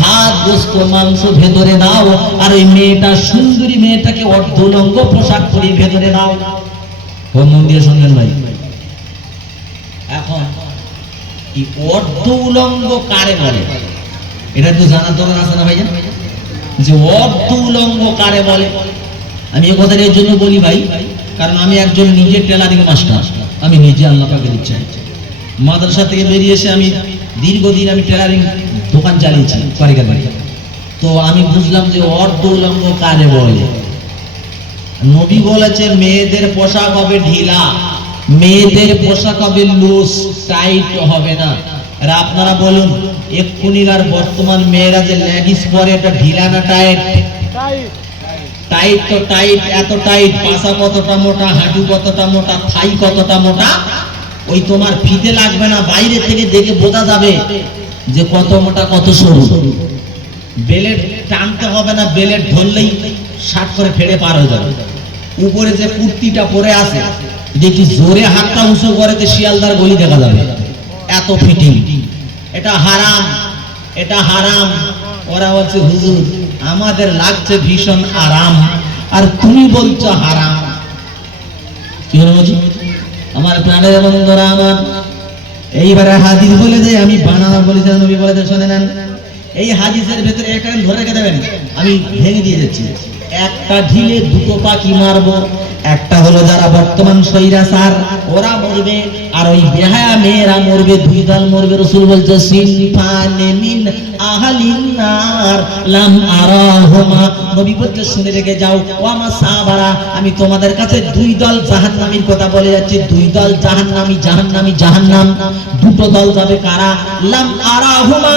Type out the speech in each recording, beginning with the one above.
ভাত গোস্ত মাংস ভেতরে দাও, আর ওই মেয়েটা, সুন্দরী মেয়েটাকে অর্ধলঙ্গ পোশাক পরিয়ে ভেতরে দাও। ও মন দিয়ে শুনলেন ভাই। এখন এই অর্ধ উলঙ্গ কারে বলে? এটা তো জানার দরকার আছে না ভাইজান? যে অর্ধ উলঙ্গ কারে বলে? আমি এই কথাটা এর জন্য বলি ভাই, কারণ আমি একজন নিজে টেলারিং মাস্টার। আমি নিজে আল্লাহ পাকে দিচ্ছি মাদ্রাসা থেকে বেরিয়ে এসে আমি দীর্ঘদিন আমি টেলারিং দোকান চালিয়েছি কারিগর তো আমি বুঝলাম যে অর্ধ উলঙ্গ কারে বলে নবী বলেছে মেয়েদের পোশাক হবে ঢিলা মেয়েদের পোশাক হবে লুজ টাইট হবে না। আর আপনারা বলুন এক্ষুনিকার বর্তমান মেয়েরা যে লেগিস পরে এটা ঢিলা না টাইট টাইট তো টাইট এত টাইট পাশা কতটা মোটা হাঁটু কতটা মোটা থাই কতটা মোটা? ওই তোমার ফিতে লাগবে না, বাইরে থেকে দেখে বোঝা যাবে যে কত মোটা, কত সরু। বেলেট টানতে হবে না, বেলেট ধরলেই শার্ট করে ফেড়ে পার হয়ে যাবে। উপরে যে কুর্তিটা পরে আছে, দেখি জোরে হাতটা উঁচু করে তো শিয়ালদার গলি দেখা যাবে। এত ফিটিং। এটা হারাম এটা হারাম। ওরা বলছে, হুজুর, আমাদের লাগছে ভীষণ আরাম। আর তুমি বলছো হারাম। কি বলছি? আমার প্রাণের বন্ধুরা আমার, এইবারে হাদিস বলে যে, আমি বানানা বলে যে, নবী বলে শুনে নেন, এই হাদিসের ভেতরে একটা ধরে রেখে দেবেন, আমি ভেঙে দিয়ে যাচ্ছি। একটা ঢিলে দুটো পাখি মারবো। একটা হলো যারা বর্তমান সৈরাসার ওরা মরবে, আর ওই বেহায়া মেয়েরা মরবে, দুই দল মরবে। রসুল বলছে, সিনফানে মিন আহলিন নার, লাম আরাহুমা। নবী শুনে রেখে যাও। ও আমার সাহাবারা, আমি তোমাদের কাছে দুই দল জাহান্নামীর কথা বলে যাচ্ছি। দুই দল জাহান্নামী জাহান্নামী, জাহান্নাম। দুটো দল যাবে কারা? লাম আরাহুমা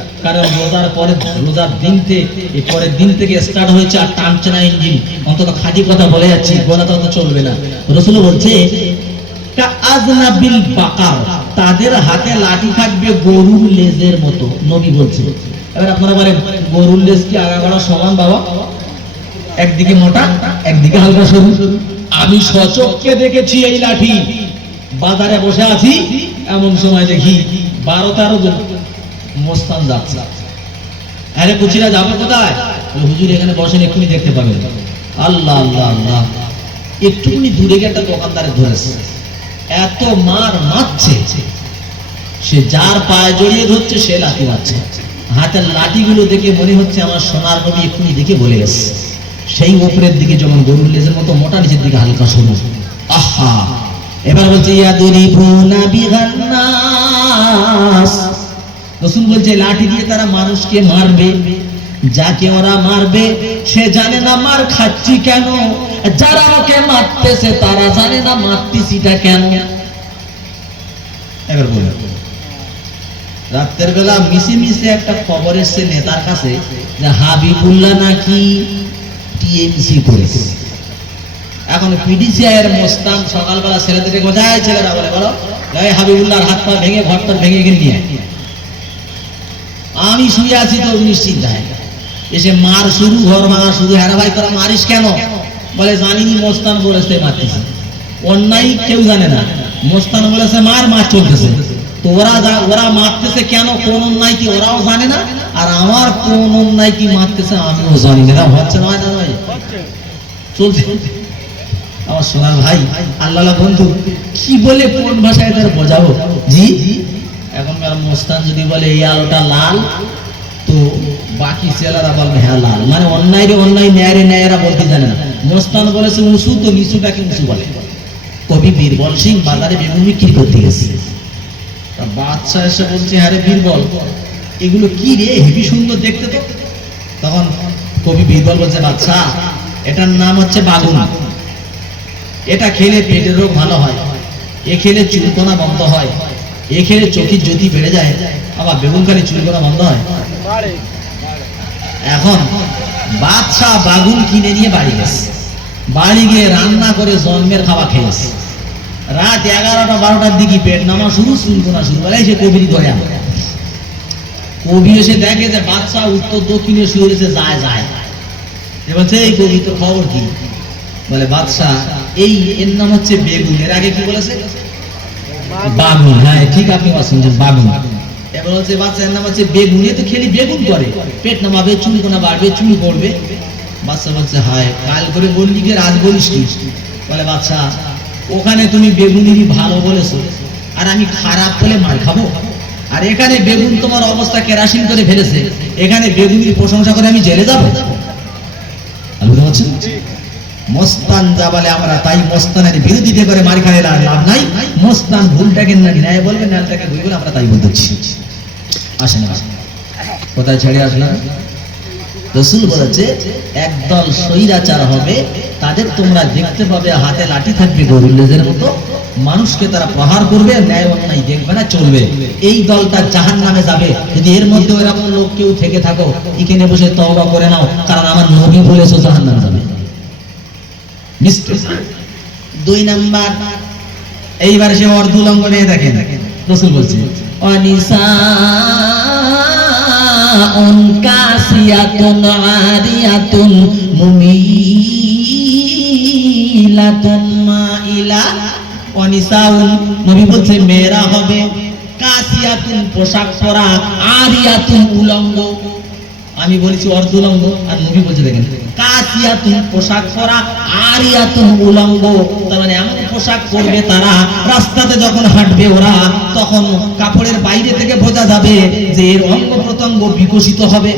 কারণ রোজার পরে রোজার দিন থেকে পরের দিন থেকে স্টার্ট হয়েছে আর টানছে না ইঞ্জিন। অন্তত খাঁটি কথা বলে যাচ্ছি, গোনা তো চলবে না। রসুল বলছে তাদের হাতে লাঠি থাকবে গরুর লেজের মতো, নবী বলছে। এবার আপনারা বলেন, গরুর লেজ কি আগাগোড়া সমান বাবা? একদিকে মোটা, একদিকে হালকা সরু। আমি সচককে দেখেছি এই লাঠি। বাজারে বসে আছি, এমন সময় দেখি বারো তেরো জন মোস্তান যাচ্ছে। আরে কুচিরা, যাবে কোথায়? হুজুর, এখানে বসেন, এক্ষুনি দেখতে পাবেন। আল্লাহ আল্লাহ আল্লাহ। একটুখানি দূরে গিয়ে একটা দোকানদারে ধরেছে। এত মার মারছে। সে যার পায়ে জড়িয়ে ধরছে, সে লাঠি মারছে। হাতের লাঠিগুলো দেখে মনে হচ্ছে আমার সোনার নবী এক্ষুনি দেখে বলে গেছে। সেই উপরের দিকে যেমন গরুর লেজের মতো মোটা নিচের দিকে হালকা সবুজ আহা! এবার বলছে, ইয়াদুরিবুনা বিগান্নাস। রসুল বলছে, লাঠি দিয়ে তারা মানুষকে মারবে। যাকে ওরা মারবে, সে জানে না মার খাচ্ছি কেন। যারা ওকে মারতেছে, তারা জানে না মারতেছিটা কেন। এবার রাতের বেলা মিশে মিশে একটা খবর এসছে নেতার কাছে যে হাবিবুল্লাহ নাকি টিএমসি করেছে। এখন পিডিসিআই এর মোস্তান সকালবেলা ছেলেদেরকে বোঝায় ছেলেরা বলে, বলো? হাবিবুল্লাহর হাত পা ভেঙে, ঘর ভেঙে গিয়ে নিয়ে। আমি শুয়ে আছি তো নিশ্চিন্তায়। এসে মার শুরু, ঘর ভাঙা শুরু হ্যাঁ ভাই তোরা মারিস কেন? বলে, জানিনি মোস্তান বলেছে মারতেছে। অন্যায় কেউ জানে না। মোস্তান বলেছে, মার মার চলতেছে। তো ওরা ওরা মারতেছে কেন? কোন অন্যায় কি ওরাও জানে না? আর আমার কোন অন্যায় কি মারতেছে আমিও জানি না। হচ্ছে না না ভাই? চলছে। আমার সোনার ভাই, আল্লাহ বন্ধু, কি বলে কোন ভাষায় তার বোঝাবো? জি? এখনকার মোস্তান যদি বলে, এই আলোটা লাল, তো বাকি ছেলেরা বলবে হ্যাঁ লাল। মানে অন্যায় রে অন্যায়, ন্যায় রে ন্যায়রা বলতে জানে না। মোস্তান বলেছে, উঁচু তো নিচুটাকে উঁচু বলে? কবি বীরবল সিং বাজারে বেগুন বিক্রি করতে গেছে। বাচ্চা এসে বলছে হ্যাঁ রে বীরবল, এগুলো কি রে? হেবি সুন্দর দেখতে তো। তখন কবি বীরবল বলছে বাচ্চা এটার নাম হচ্ছে বাগুন এটা খেলে পেটের রোগ ভালো হয়, এ খেলে চুলকোনা বন্ধ হয় এ খেলে চোখের জ্যোতি বেড়ে যায়, আবার বেগুন খালি চুলকোনা বন্ধ হয়। এখন বাদশাহ বাগুন কিনে নিয়ে বাড়ি গেছে। বাড়ি গিয়ে রান্না করে জন্মের খাওয়া খেয়েছে। রাত এগারোটা বারোটার দিকে পেট নামা শুরু, শুনব না শুরু বেলায় সে কবির আনে। কবি এসে দেখে যে বাচ্চা উত্তর দক্ষিণে শুয়ে রয়েছে, যায় যায়। এবার এই কবি, তোর খবর কি? বলে, বাদশাহ, এই, এর নাম হচ্ছে বেগুন। এর আগে কি বলেছে? বাগুন হ্যাঁ ঠিক আপনি শুনছেন বাগুন। এবার হচ্ছে বাচ্চা এর নাম হচ্ছে বেগুন তো খেলি বেগুন করে। পেট নামাবে চুল কোনা বাড়বে, চুল পড়বে বাচ্চা বলছে, হায়, কাল করে বললি কি রাজ বলিস বলে, বাচ্চা, ওখানে তুমি বেগুনেরই ভালো বলেছ। আর আমি খারাপ বলে মার খাব। আর এখানে বেগুন তোমার অবস্থা কেরাসিন করে ফেলেছে। এখানে বেগুনির প্রশংসা করে আমি জেলে যাব। মস্তান যা বলে আমরা তাই মস্তানের বিরোধিতা করে মার খাই লাভ নাই। মস্তান ভুলটাকে না ন্যায় বলবে ন্যায়টাকে ভুল বলে আমরা তাই বলতেছি আসেন কোথায় ছেড়ে আসলাম? রসুল বলেছে, একদল স্বৈরাচার হবে, তাদের তোমরা দেখতে পাবে, হাতে লাঠি থাকবে গরুলেজের মতো। মানুষকে তারা প্রহার করবে, ন্যায় অন্যায় দেখবে না, চলবে। এই দলটা জাহান নামে যাবে। যদি এর মধ্যে ওইরকম লোক কেউ থেকে থাকো, এখানে বসে তওবা করে নাও, কারণ আমার নবী বলেছ জাহান নামে যাবে। দুই নাম্বার, এইবার সে অর্ধুলঙ্গ নিয়ে দেখেন। রসুল বলছে বলছে, মেয়েরা হবে কাসিয়াতুন পোশাক পরা আরিয়াতুন উলঙ্গ। আমি বলেছি অর্ধুলঙ্গ আর নবী বলছে, দেখেন। মানে কাপড়ের বাইরে থেকে বোঝা যাবে যে এর অঙ্গ প্রত্যঙ্গ বিকশিত হবে।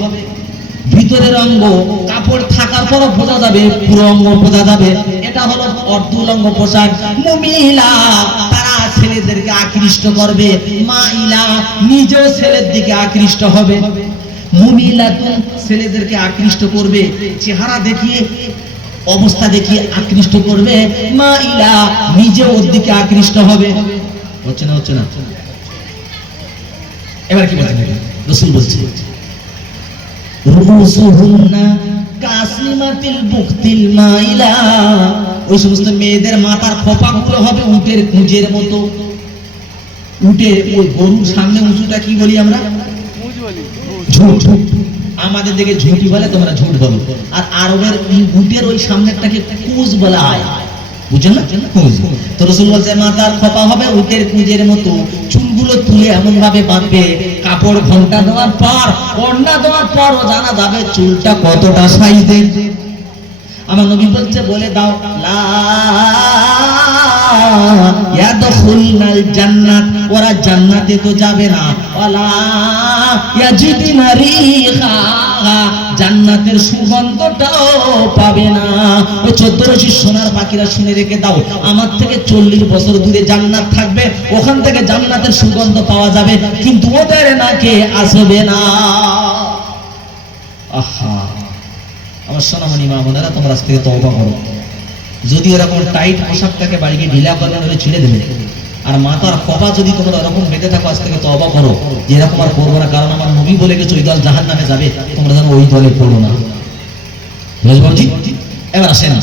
ভিতরের অঙ্গ, কাপড় থাকার পরও বোঝা যাবে, পুরো অঙ্গ বোঝা যাবে। এটা হলো অর্ধুলঙ্গ পোশাক। তারা ছেলেদেরকে আকৃষ্ট করবে। মাইলা, নিজেও ছেলের দিকে আকৃষ্ট হবে। মুমিলাতুন ছেলেদেরকে আকৃষ্ট করবে, চেহারা দেখিয়ে, অবস্থা দেখিয়ে আকৃষ্ট করবে মাইলা নিজে ওর দিকে আকৃষ্ট হবে। হচ্ছে না হচ্ছে না? এবার কি বলছেন রসুল বলছে, রুসুহুন্না মাইলা। ওই সমস্ত মেয়েদের মাথার খোপাগুলো হবে উটের কুঁজের মতো। উটে ওই গরুর সামনে উঁচুটা কি বলি আমরা? ঝুট। আমাদের দিকে ঝুটি বলে তোমরা ঝুট বলো। আর আরবের উটের ওই সামনেরটাকে কুজ বলা হয়। বুঝলেন না? কুজ। তো রসুল বলছে মাথার খোপা হবে উটের কুঁজের মতো। চুলগুলো তুলে এমন ভাবে বাঁধবে। কাপড় ঘণ্টা দেওয়ার পর কন্যা দেওয়ার পরও জানা যাবে চুলটা কতটা সাইজের। আমার নবী বলছে বলে দাও লা ইয়াদখুলনাল জান্নাত। ওরা জান্নাতে তো যাবে না। জান্নাতের সুগন্ধটাও পাবে না। ওই সোনার পাখিরা শুনে রেখে দাও, আমার থেকে চল্লিশ বছর দূরে জান্নাত থাকবে, ওখান থেকে জান্নাতের সুগন্ধ পাওয়া যাবে, কিন্তু ওদের নাকে আসবে না। মা তোমরা থেকে যদি এরকম টাইট পোশাকটাকে বাড়িকে ঢিলা করলে ছিঁড়ে দেবে। আর মাথার কপা যদি তোমরা এরকম বেঁধে থাকো আজ থেকে তওবা করো। যে এরকম আর করব না, কারণ আমার নবী বলে গেছে, ওই দল জাহান নামে যাবে, তোমরা যেন ওই দলে পড়ো না। বুঝতে এবার আসেন।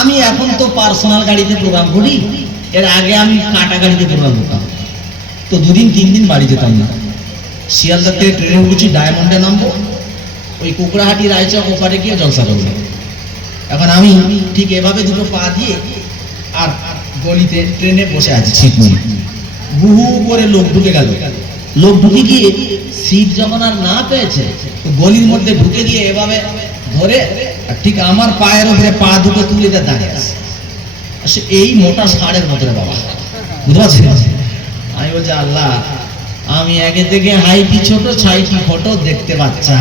আমি এখন তো পার্সোনাল গাড়িতে প্রোগ্রাম করি, এর আগে আমি কাটা গাড়িতে প্রোগ্রাম করতাম। তো দুদিন, তিন দিন বাড়ি যেতাম না। শিয়ালদার থেকে ট্রেনে উঠেছি, ডায়মন্ডে নামবো। ওই কুকড়াহাটি, রায়চক ওপারে গিয়ে জলসা করব। এখন আমি ঠিক এভাবে দুটো পা দিয়ে আর গলিতে ট্রেনে বসে আছি সিট নিয়ে বহু করে লোক ঢুকে গেল। লোক ঢুকে গিয়ে সিট যখন আর না পেয়েছে গলির মধ্যে ঢুকে গিয়ে এভাবে ধরে ঠিক আমার পায়ের উপরে পা দুটো তুলে দিয়ে দাঁড়িয়ে আছে। সে এই মোটা ষাঁড়ের মতো বাবা। বুঝতে আমি বলছি, আল্লাহ, আমি আগে থেকে হাইটি ছোট, ছাইটি ফটো দেখতে পাচ্ছা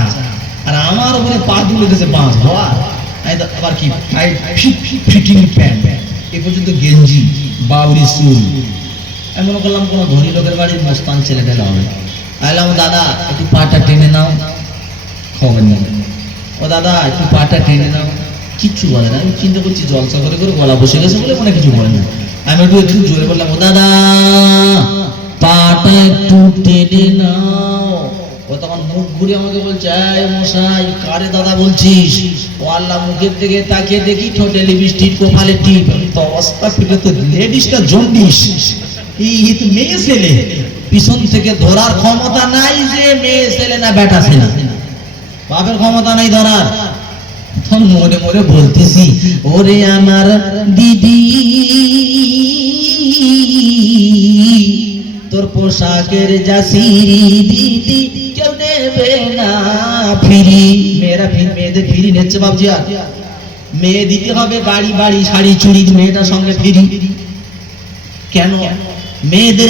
আর আমার উপরে পা তুলে দিয়েছে বাঁশ হওয়া আবার কি? ফিটিং প্যান্ট এ পর্যন্ত গেঞ্জি, বাউরি, চুল। আমি মনে করলাম কোনো ধনী লোকের বাড়ির মস্তান ছেলে ফেলা হবে আইলাম দাদা, একটু পাটা টেনে নাও। খবর নেই। ও দাদা, একটু পাটা টেনে নাও। কিচ্ছু বলে না। আমি চিন্তা করছি জলসা করে করে গলা বসে গেছে বলে মনে কিছু বলে না। আমি একটু একটু জোরে বললাম, ও দাদা, পাটা একটু টেনে নাও। ও তখন মুখ ঘুরে আমাকে বলছে, এই মশাই, কারে দাদা বলছিস? ও আল্লাহ মুখের দিকে তাকিয়ে দেখি ঠোঁটে লিপস্টিক, কপালে টিপ। তো অবস্থা ফিরে তো লেডিসটা জন্ডিস। এই তো মেয়ে ছেলে। পিছন থেকে ধরার ক্ষমতা নাই যে মেয়ে ছেলে না বেটা ছেলে। বাপের ক্ষমতা নাই ধরার। তখন মনে মনে বলতেছি, ওরে আমার দিদি, তোর পোশাকের জাসিরি দিদি মেয়েদের বাড়ি বাড়ি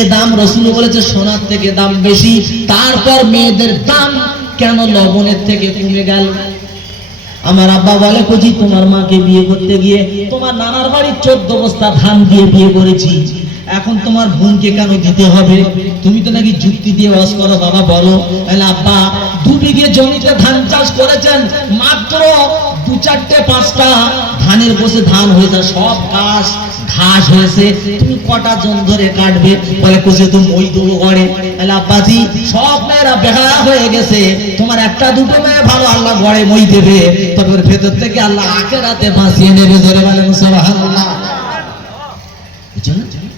দাম বলেছে সোনার থেকে দাম বেশি, তারপর মেয়েদের দাম কেন লবণের থেকে কমে গেল? আমার আব্বা বলে কচি তোমার মাকে বিয়ে করতে গিয়ে তোমার নানার বাড়ির চোদ্দ বস্তা ধান দিয়ে বিয়ে করেছি। এখন তোমার বোনকে কেন দিতে হবে? তুমি তো নাকি যুক্তি দিয়ে ওয়াজ করো, বাবা বলো। তাহলে আব্বা দু বিঘে জমিতে ধান চাষ করেছেন, মাত্র দু চারটে পাঁচটা। ধানের বসে ধান হয়েছে, সব ঘাস ঘাস হয়েছে। তুমি কটা জন ধরে কাটবে? বলে কোসে তুমি ওই দেবো ঘরে। তাহলে আব্বাজি, সব মেয়েরা বেহারা হয়ে গেছে। তোমার একটা দুটো মেয়ে ভালো আল্লাহ ঘরে মই দেবে। তবে ওর ভেতর থেকে আল্লাহ আখেরাতে বাঁচিয়ে নেবে ধরে বলেন সুবহানাল্লাহ। বুঝছ না?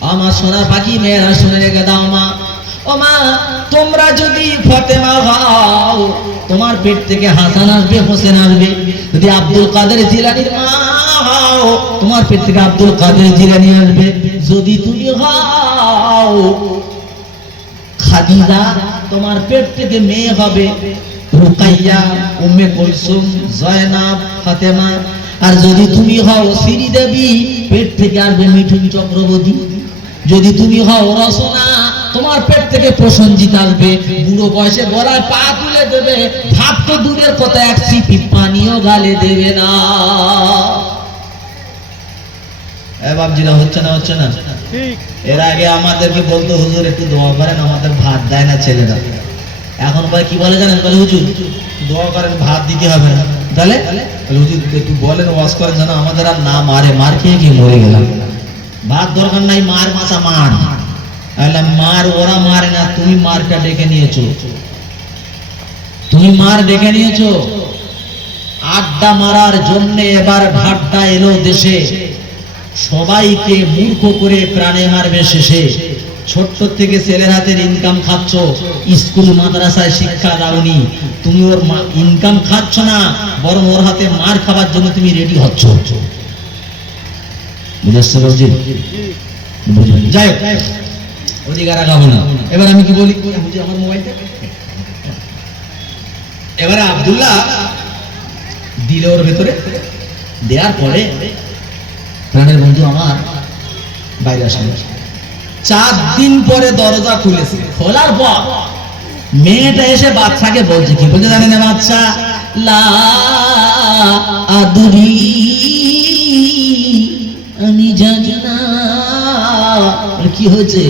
আমার সোনার পাখি মেয়েরা শুনে রেখে দাও মা। ও মা, তোমরা যদি ফতেমা হও, তোমার পেট থেকে হাসান আসবে, হোসেন আসবে। যদি আব্দুল কাদের জিলানির মা তোমার পেট থেকে আব্দুল কাদের জিলানি আসবে। যদি তুমি হও, খাদিজা, তোমার পেট থেকে মেয়ে হবে। রুকাইয়া, উম্মে কুলসুম, জয়নাব, ফাতেমা। আর যদি তুমি হও শ্রী দেবী, পেট থেকে আসবে মিঠুন চক্রবর্তী। যদি তুমি হও রসনা তোমার পেট থেকে প্রসঞ্জিত আসবে। বুড়ো বয়সে গলায় পা তুলে দেবে। ভাত তো দূরের কথা এক সিপি পানিও গালে দেবে না। বাবজিরা হচ্ছে না হচ্ছে না? এর আগে আমাদেরকে বলতো হুজুর একটু দোয়া করেন আমাদের ভাত দেয় না ছেলেরা। এখন ভাই কি বলে জানেন? বলে হুজুর দোয়া করেন ভাত দিতে হবে না। তাহলে বলে, হুজুর একটু বলেন ওয়াজ করেন যেন আমাদের আর না মারে। মার খেয়ে খেয়ে মরে গেলাম। ভাত দরকার নাই, মার মাছা মার। তাহলে মার, ওরা মারে না, তুমি মারটা ডেকে নিয়েছো। তুমি মার ডেকে নিয়েছো। আড্ডা মারার জন্য এবার ভাট্টা এলো দেশে। সবাইকে মূর্খ করে প্রাণে মারবে শেষে। ছোট্ট থেকে ছেলের হাতের ইনকাম খাচ্ছ। স্কুল, মাদ্রাসায় শিক্ষা দাওনি। তুমি ওর ইনকাম খাচ্ছ না, বরং ওর হাতে মার খাবার জন্য তুমি রেডি হচ্ছ। এবার আমি কি বলি? আমার মোবাইলটা এবারে আব্দুল্লাহ দিল ওর ভেতরে। দেওয়ার পরে প্রাণের বন্ধু আমার বাইরে আসলে। চার দিন পরে দরজা খুলেছে। খোলার পর মেয়েটা এসে বাচ্চাকে বলছে, কি বলছে জানেন না বাচ্চা? লা আদুরি জানি। না কি হয়েছে?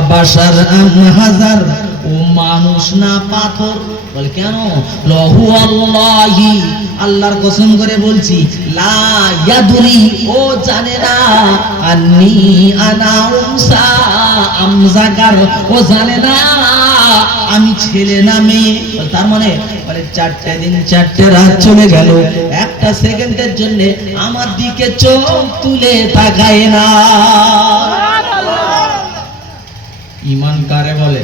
বাসার হাজার। ও মানুষ না পাথর। বলে, কেন? লহু আল্লাহি। আল্লাহর কসম করে বলছি, লা ও জানে না। আন্নি ও জানে না। আমি ছেলে না মেয়ে? তার মানে চারটে দিন চারটে রাত চলে গেল। একটা সেকেন্ডের জন্য আমার দিকে চোখ তুলে তাকায় না। ইমান কারে বলে?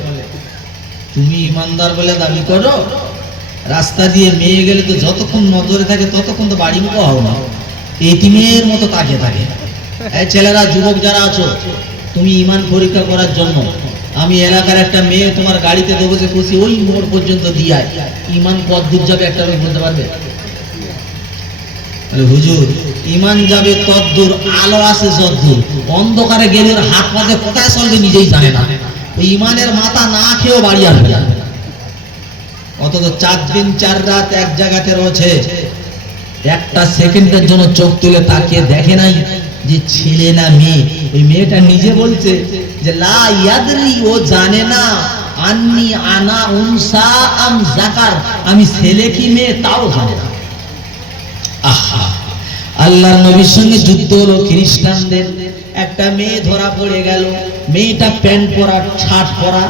তুমি ইমানদার বলে দাবি করো? রাস্তা দিয়ে মেয়ে গেলে তো যতক্ষণ নজরে থাকে ততক্ষণ তো বাড়ি মুখো হও না। এতিমের মতো তাকিয়ে থাকে। ছেলেরা, যুবক যারা আছো, তুমি ইমান পরীক্ষা করার জন্য আমি এলাকার একটা মেয়ে তোমার গাড়িতে দেবো যে খুশি, ওই মোড় পর্যন্ত দিয়ায় ইমান কত দূর যাবে একটা লোক বলতে পারবে? হুজুর, ইমান যাবে তদ্দূর আলো আছে যদ্দূর অন্ধকারে গেলে হাত পাতে কোথায় চলবে নিজেই জানে না। ইমানের মাথা না খেয়েও বাড়ি আসবে না। অথচ চার দিন, চার রাত এক জায়গাতে রয়েছে। একটা সেকেন্ডের জন্য চোখ তুলে তাকিয়ে দেখে নাই। যে ছেলে না মেয়ে, ওই মেয়েটা নিজে বলছে যে, লা ইয়াদরি, ও জানে না। আন্নি আনা উনসা আম জাকার। আমি ছেলে কি মেয়ে, তাও জানে না। আহা! আল্লাহর নবীর সঙ্গে যুদ্ধ হলো খ্রিস্টানদের। একটা মেয়ে ধরা পড়ে গেল। মেয়েটা প্যান্ট পরা, শার্ট পরা।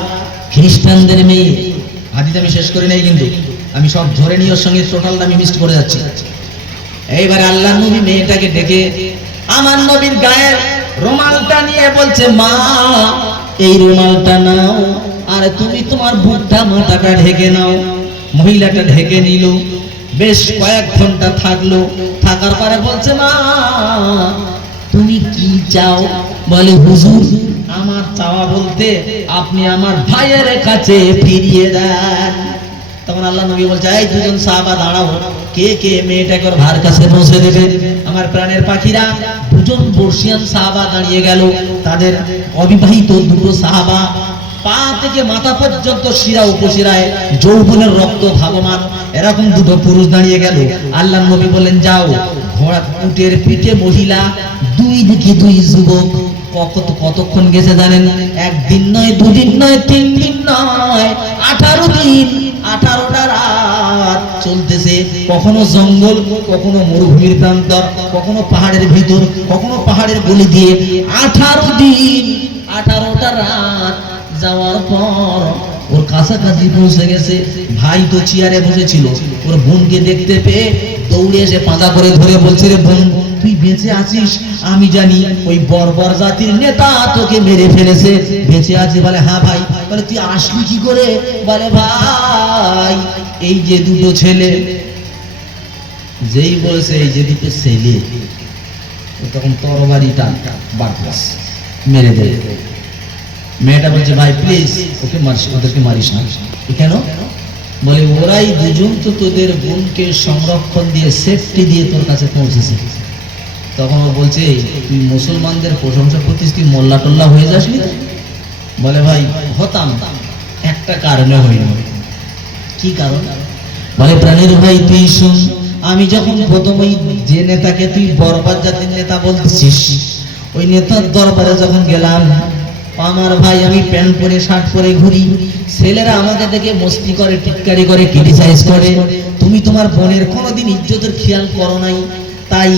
খ্রিস্টানদের মেয়ে। হাদিস আমি শেষ করে নেই কিন্তু। আমি সব ধরে নিয়ে ওর সঙ্গে টোটালটা আমি মিক্সড করে যাচ্ছি। এইবার আল্লাহ নবী মেয়েটাকে ডেকে আমার নবীর গায়ের রুমালটা নিয়ে বলছে, মা, এই রুমালটা নাও, আর তুমি তোমার বুকটা মাথাটা ঢেকে নাও। মহিলাটা ঢেকে নিল, বেশ কয়েক ঘণ্টা থাকল, থাকার পরে বলছে, মা, তুমি কি চাও? বলে, হুজুর, আমার চাওয়া বলতে আপনি আমার ভাইয়ের কাছে ফিরিয়ে দেন। তখন আল্লাহ নবী বলছে, এই দুজন সাহাবা, দাঁড়াও, কে কে মেয়েটাকে ওর ভার কাছে পৌঁছে দেবে? আমার প্রাণের পাখিরা, দুজন বর্ষিয়ান সাহাবা দাঁড়িয়ে গেল। তাদের অবিবাহিত দুটো সাহাবা পা থেকে মাথা পর্যন্ত শিরা উপশিরায় যৌবনের রক্ত ধাবমান এরকম দুটো পুরুষ দাঁড়িয়ে গেল। আল্লাহ নবী বলেন যাও, ঘোড়া, উটের পিঠে মহিলা, দুই দিকে দুই যুবক। কত, কতক্ষণ গেছে জানেন? একদিন নয়, দুদিন নয়, তিন দিন নয়, আঠারো দিন, আঠারোটা রাত। চলতেছে, কখনো জঙ্গল, কখনো মরুভূমির প্রান্তর, কখনো পাহাড়ের ভিতর, কখনো পাহাড়ের গলি দিয়ে আঠারো দিন, আঠারোটা রাত যাওয়ার পর ওর কাছাকাছি পৌঁছে গেছে। ভাই তো চেয়ারে বসেছিল। ওর বোনকে দেখতে পেয়ে দৌড়ে এসে পাঁজা করে ধরে বলছে, রে বোন, তুই বেঁচে আছিস? আমি জানি ওই বর্বর জাতির নেতা তোকে মেরে ফেলেছে। বেঁচে আছি বলে হ্যাঁ ভাই। বলে, তুই আসলি কি করে? বলে, ভাই এই যে দুটো ছেলে, যেই বলেছে এই যে দুটো ছেলে তখন তরবারিটা বাড়তেস মেরে দেয়। মেয়েটা বলছে, ভাই প্লিজ ওকে মারিস, ওদেরকে মারিস না। কেন? বলে, ওরাই দুজন তো তোদের বোনকে সংরক্ষণ দিয়ে সেফটি দিয়ে তোর কাছে পৌঁছেছে। তখন ও বলছে তুই মুসলমানদের প্রশংসা করতিস, তুই মোল্লা টোল্লা হয়ে যাসনি? বলে, ভাই, হতাম, একটা কারণে হইল কি কারণ? বলে, প্রাণের ভাই, তুই শুন, আমি যখন প্রথম ওই যে নেতাকে তুই বরবাদ জাতির নেতা বলতেছিস, ওই নেতার দরবারে যখন গেলাম, আমার ভাই, আমি প্যান্ট পরে, শার্ট পরে ঘুরি, ছেলেরা আমাকে দেখে মস্তি করে, টিটকারি করে, ক্রিটিসাইজ করে, তুমি তোমার বোনের কোনোদিন ইজ্জতের খেয়াল করো নাই? তাই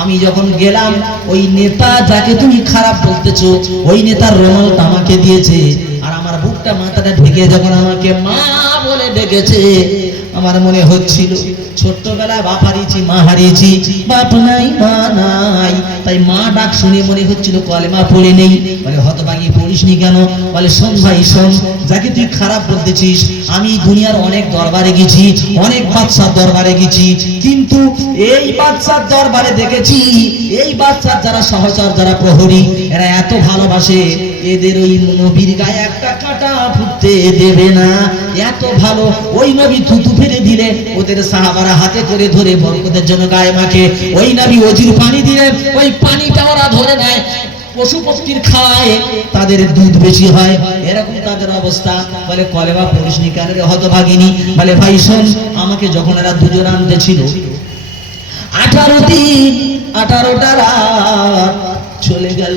আমি যখন গেলাম, ওই নেতা যাকে তুমি খারাপ বলতেছো, ওই নেতার রোমালটা আমাকে দিয়েছে, আর আমার বুকটা মাথাটা ঢেকে যখন আমাকে, মা ডেকেছে। আমার মনে হচ্ছিল, ছোট্টবেলায় বাপ হারিয়েছি, মা হারিয়েছি। বাপ নাই, মা নাই। তাই মা ডাক শুনে মনে হচ্ছিল কলেমা পড়ে নেই। বলে হতবাগি পড়িসনি কেন? বলে, শোন ভাই, শোন, যাকে তুই খারাপ বলতেছিস, আমি দুনিয়ার অনেক দরবারে গেছি, অনেক বাচ্চার দরবারে গেছি। কিন্তু এই বাচ্চার দরবারে দেখেছি, এই বাচ্চার যারা সহচর, যারা প্রহরী, এরা এত ভালোবাসে, এদের ওই নবীর গায়ে একটা কাটা ফুটতে দেবে না। এত ভালো, ওই নবী থুতু ফেলে দিলে, ওদের সাহাবারা হাতে করে ধরে বরকতের জন্য গায়ে মাখে। ওই নবী অজির পানি দিলে ওই পানিটা ওরা ধরে নেয়। পশু পক্ষীর খাওয়ায় তাদের দুধ বেশি হয়। এরকম তাদের অবস্থা। বলে কলেবা কেন রে হতভাগিনী? বলে, ভাই, শোন, আমাকে যখন এরা দুজন আনতে ছিল আঠারো দিন, আঠারোটা রাত চলে গেল।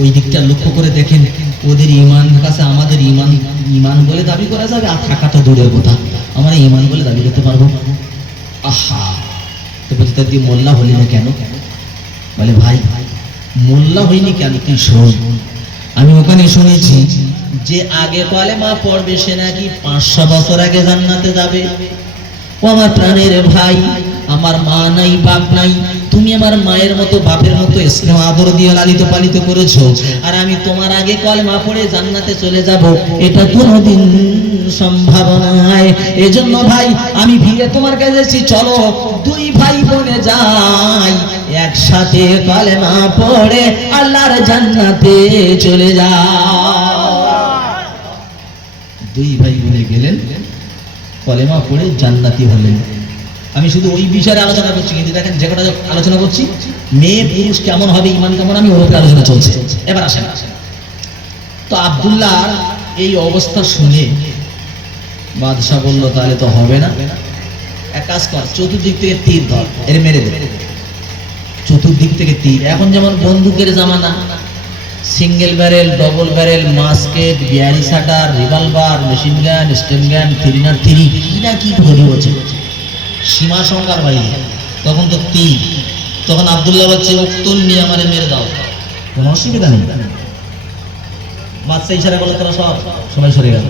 ওই দিকটা লক্ষ্য করে দেখেন, ওদের ইমান কাছে আমাদের ইমান ইমান বলে দাবি করা যাবে আর থাকা তো দূরের কথা। আমরা ইমান বলে দাবি করতে পারব। আহা, তো বলছি দিয়ে মোল্লা হলি না কেন? বলে, ভাই, মোল্লা হইনি কেন? তুই শোন, আমি ওখানে শুনেছি যে আগে কলে মা পড়বে, সে নাকি পাঁচশো বছর আগে জান্নাতে যাবে। ও আমার প্রাণের ভাই, আমার মা নাই, বাপ নাই তুমি আমার মায়ের মতো, বাপের মতো স্নেহ আদর দিয়ে লালিত পালিত করেছ। আর আমি তোমার আগে কলমা পড়ে জান্নাতে চলে যাব। এটা কোনোদিন সম্ভব নয়। এজন্য ভাই, আমি ভিড়ে তোমার কাছে এসেছি। চলো, দুই ভাই বোনে যাই। একসাথে কলমা পড়ে আল্লাহর জান্নাতে চলে যাও দুই ভাই বোনে গেলেন, কলেমা পড়ে জান্নাতি হলেন। আমি শুধু ওই বিষয়ে আলোচনা করছি, কিন্তু দেখেন যে কটা আলোচনা করছি, মেয়ে পুরুষ কেমন হবে, ইমান কেমন, আমি ওর উপরে আলোচনা চলছে। এবার আসেন। তো আব্দুল্লাহ এই অবস্থা শুনে বাদশাহ বলল, তাহলে তো হবে না। এক কাজ কর, চতুর্দিক থেকে তীর ধর, এর মেরে দে। চতুর্দিক থেকে তীর। এখন যেমন বন্দুকের জামানা, single barrel, double barrel, musket, বিয়ারি shutter, revolver, machine gun sten gun three nut three, কি না কি ধরি হচ্ছে সীমা সংখ্যার বাইরে তখন তো তীর তখন আবদুল্লাহ বলছে উক্তুল নিয়ে আমারে মেরে দাও। কোনো অসুবিধা নেই। বাচ্চা ইশারা করলে, তারা সব সবাই সরে গেল।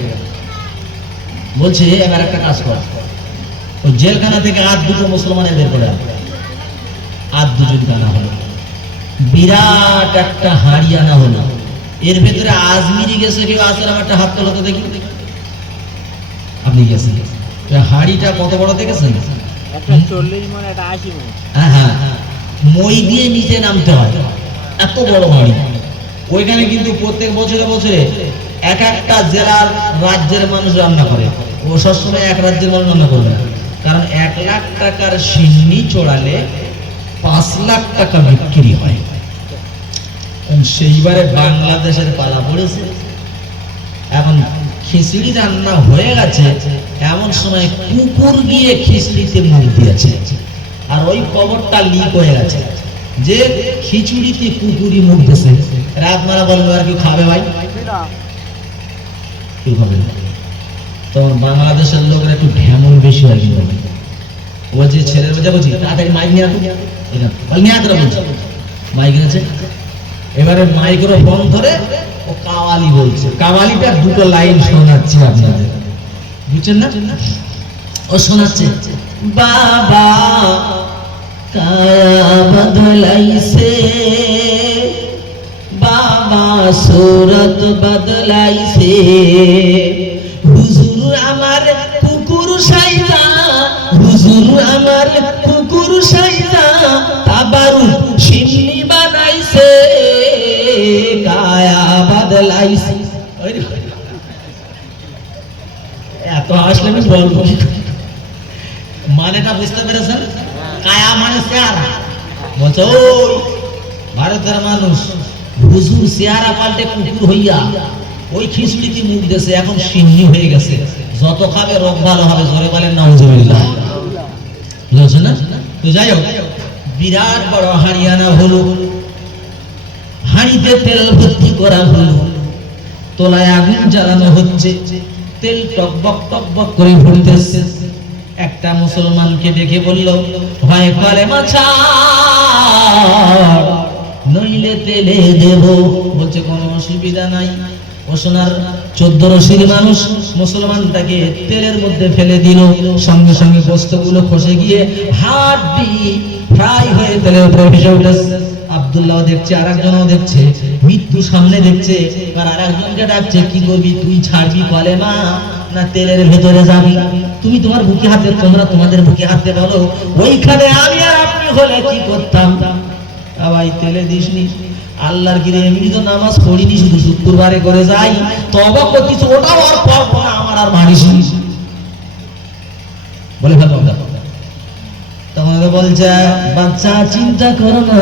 বলছে, এবার একটা কাজ কর। জেলখানা থেকে আর দুটো মুসলমানের বের করে আন। আর দুজন গানা হলো। বিরাট একটা হাড়ি আনা হলো। এর ভেতরে আজমিরি গেছে, কেউ আসলে আমার একটা হাত তোলা তো দেখি। আপনি গেছেন। হাড়িটা কত বড় দেখেছেন? মন মন। হ্যাঁ হ্যাঁ মই দিয়ে নিচে নামতে হয়। এত বড় হাড়ি ওইখানে কিন্তু প্রত্যেক বছরে বছরে এক একটা জেলার রাজ্যের মানুষ রান্না করে। ও সবসময় এক রাজ্যের মানুষ রান্না করবে কারণ এক লাখ টাকার সিন্নি চড়ালে পাঁচ লাখ টাকা বিক্রি হয়। সেইবারে বাংলাদেশের পালা পড়েছে। এখন খিচুড়ি রান্না হয়ে গেছে। এমন সময় কুকুর গিয়ে খিচুড়িতে মুখ দিয়েছে। আর ওই কবরটা লিক হয়ে গেছে। যে খিচুড়িতে কুকুরি মুখ দিয়েছে। রাত মারা বলবে আর কি খাবে ভাই? খাবে তখন বাংলাদেশের লোকের একটু ঢেমন বেশি হয় কিন্তু। ও ছেলের বাজা বলছি, তাড়াতাড়ি মাইক নিয়ে আসো। নিয়ে আসতে বলছি। মাইক এনেছে। এবারে মাইক্রোফোন ধরে ও কাওয়ালি বলছে। কাওয়ালিটা দুটো লাইন শোনাচ্ছি আপনাদের। বুঝছেন না? ও শোনাচ্ছে। বাবা বদলাইছে। বাবা সুরত বদলাইছে। হুজুর আমার কুকুর সাইতা হুজুর আমার কুকুর সাইতা আমি বলব মানেটা বুঝতে পেরেছেন? কায়া মানে ভারতের মানুষ, হুজুর চেহারা পাল্টে কুকুর হইয়া ওই খিচুড়িতে মুখ দেশে এখন সিন্নি হয়ে গেছে। যত খাবে রোগ ভালো হবে, জোরে বলেন, নাউজুবিল্লাহ। বুঝছ না? তো যাই হোক, বিরাট বড় হারিয়ানা হলো। হাঁড়িতে তেল ভর্তি করা হলো। তোলায় আগুন জ্বালানো হচ্ছে। তেল টকবক টকবক করে ভরতেছে। একটা মুসলমানকে দেখে বলল, ভয় করে মাছা নইলে তেলে দেব। বলছে, কোনো অসুবিধা নাই। ও সোনার চোদ্দ রশির মানুষ মুসলমানটাকে তেলের মধ্যে ফেলে দিল। সঙ্গে সঙ্গে বস্তুগুলো খসে গিয়ে হাড্ডি ফ্রাই হয়ে তেলের উপরে ভেসে উঠেছে। আব্দুল্লাহ দেখছে আর একজনও দেখছে। মৃত্যু সামনে দেখছে আর আর একজনকে ডাকছে, কি করবি তুই? ছাড়বি কলে মা? না, তেলের ভেতরে যাবি। তুমি তোমার বুকে হাতে তোমরা তোমাদের বুকে হাতে বলো, ওইখানে আমি আর আপনি হলে কি করতাম? ভাই তেলে দিসনি। আল্লাহর গিরে এমনি তো নামাজ পড়িনি, শুধু শুক্রবারে করে যাই। তবা করতেছি ওটাও আর পড়ব না, আমার আর মানিস বলে ভালো তখন বলছে, বাচ্চা, চিন্তা করো না।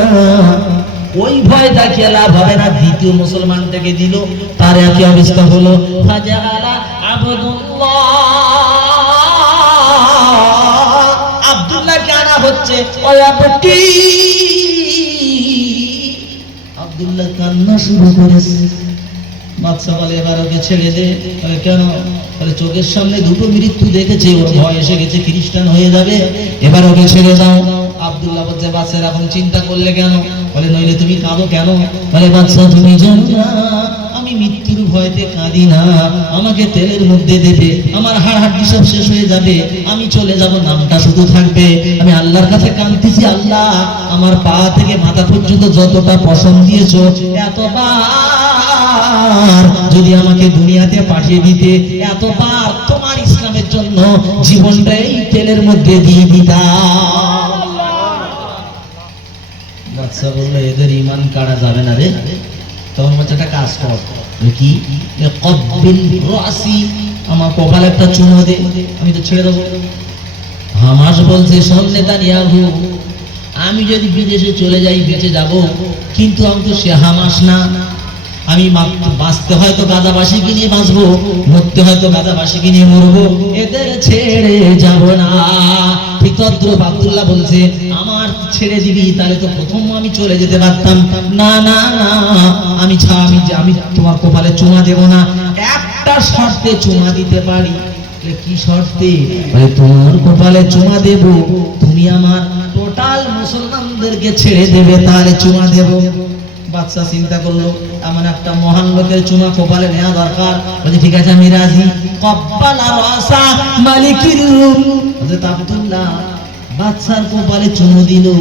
ওই ভয় দেখিয়ে লাভ হবে না। দ্বিতীয় মুসলমানটাকে দিল, তার একই অবস্থা হলো আব্দুল্লাহকে আনা হচ্ছে? আব্দুল্লাহ কান্না শুরু করেছে। বাদশা বলে, এবার ওকে ছেড়ে দে। কেন? বলে, চোখের সামনে দুটো মৃত্যু দেখেছে, ওর ভয় এসে গেছে, খ্রিস্টান হয়ে যাবে। এবার ওকে ছেড়ে দাও। আব্দুল্লাহ বলছে বাচ্চা এরকম চিন্তা করলে কেন? বলে, নইলে তুমি কাঁদো কেন? বলে বাচ্চা তুমি জানো না, আমি মৃত্যুর ভয়তে কাঁদি না। আমাকে তেলের মধ্যে দেবে, আমার হাড় হাড্ডি সব শেষ হয়ে যাবে, আমি চলে যাব, নামটা শুধু থাকবে। আমি আল্লাহর কাছে কাঁদতেছি, আল্লাহ, আমার পা থেকে মাথা পর্যন্ত যতটা পছন্দ দিয়েছ, এতবার যদি আমাকে দুনিয়াতে পাঠিয়ে দিতে এত এতবার তোমার ইসলামের জন্য জীবনটা এই তেলের মধ্যে দিয়ে দিতাম। বাচ্চা বলল এদের ইমান কাটা যাবে না রে। তখন বলছে একটা কাজ কর। কি? কব্বিল আমার কপালে একটা চুমো দে, আমি তো ছেড়ে দেবো। হামাস বলছে, শোন নেতানিয়াহু আমি যদি বিদেশে চলে যাই, বেঁচে যাব, কিন্তু আমি তো সে হামাস না। আমি বাঁচতে হয়তো গাজাবাসীকে নিয়ে বাঁচবো, মরতে হয়তো গাজাবাসীকে নিয়ে মরবো। এদের ছেড়ে যাব না। ঠিক তদ্রুপ আব্দুল্লাহ বলছে, আমার ছেড়ে দিবি, তাহলে তো প্রথম আমি চলে যেতে পারতাম। না না না, আমি ছা আমি আমি তোমার কপালে চুমা দেব না। একটা শর্তে চুমা দিতে পারি। কি শর্তে? তোমার কপালে চুমা দেব। তুমি আমার টোটাল মুসলমানদেরকে ছেড়ে দেবে, তাহলে চুমা দেব। বাচ্চা চিন্তা করল, এমন একটা মহান লোকের চুমা কপালে নেওয়া দরকার। বলছে ঠিক আছে, আমি রাজি। আব্দুল্লাহ বাচ্চার কপালে চুমু দিল।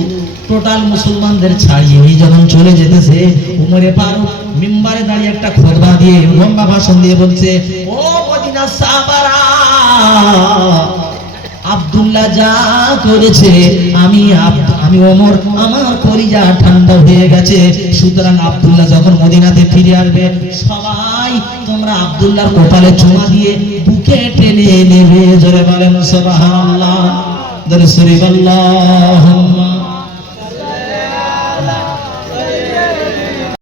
টোটাল মুসলমানদের ছাড়িয়ে নিয়ে যখন চলে যেতেছে, উমরে ফারুক মিম্বারে দাঁড়িয়ে একটা খোদবা দিয়ে লম্বা ভাষণ দিয়ে বলছে, ও মদিনা সাহাবারা, আব্দুল্লাহ যা করেছে, আমি আব- আমি ওমর, আমার কলিজা ঠান্ডা হয়ে গেছে। সুতরাং আবদুল্লাহ যখন মদিনাতে ফিরে আসবে, সবাই তোমরা আবদুল্লাহর কপালে চুমা দিয়ে বুকে টেনে নেবে। জোরে বলেন সুবহানাল্লাহ, জোরে শরীফ আল্লাহুম্মা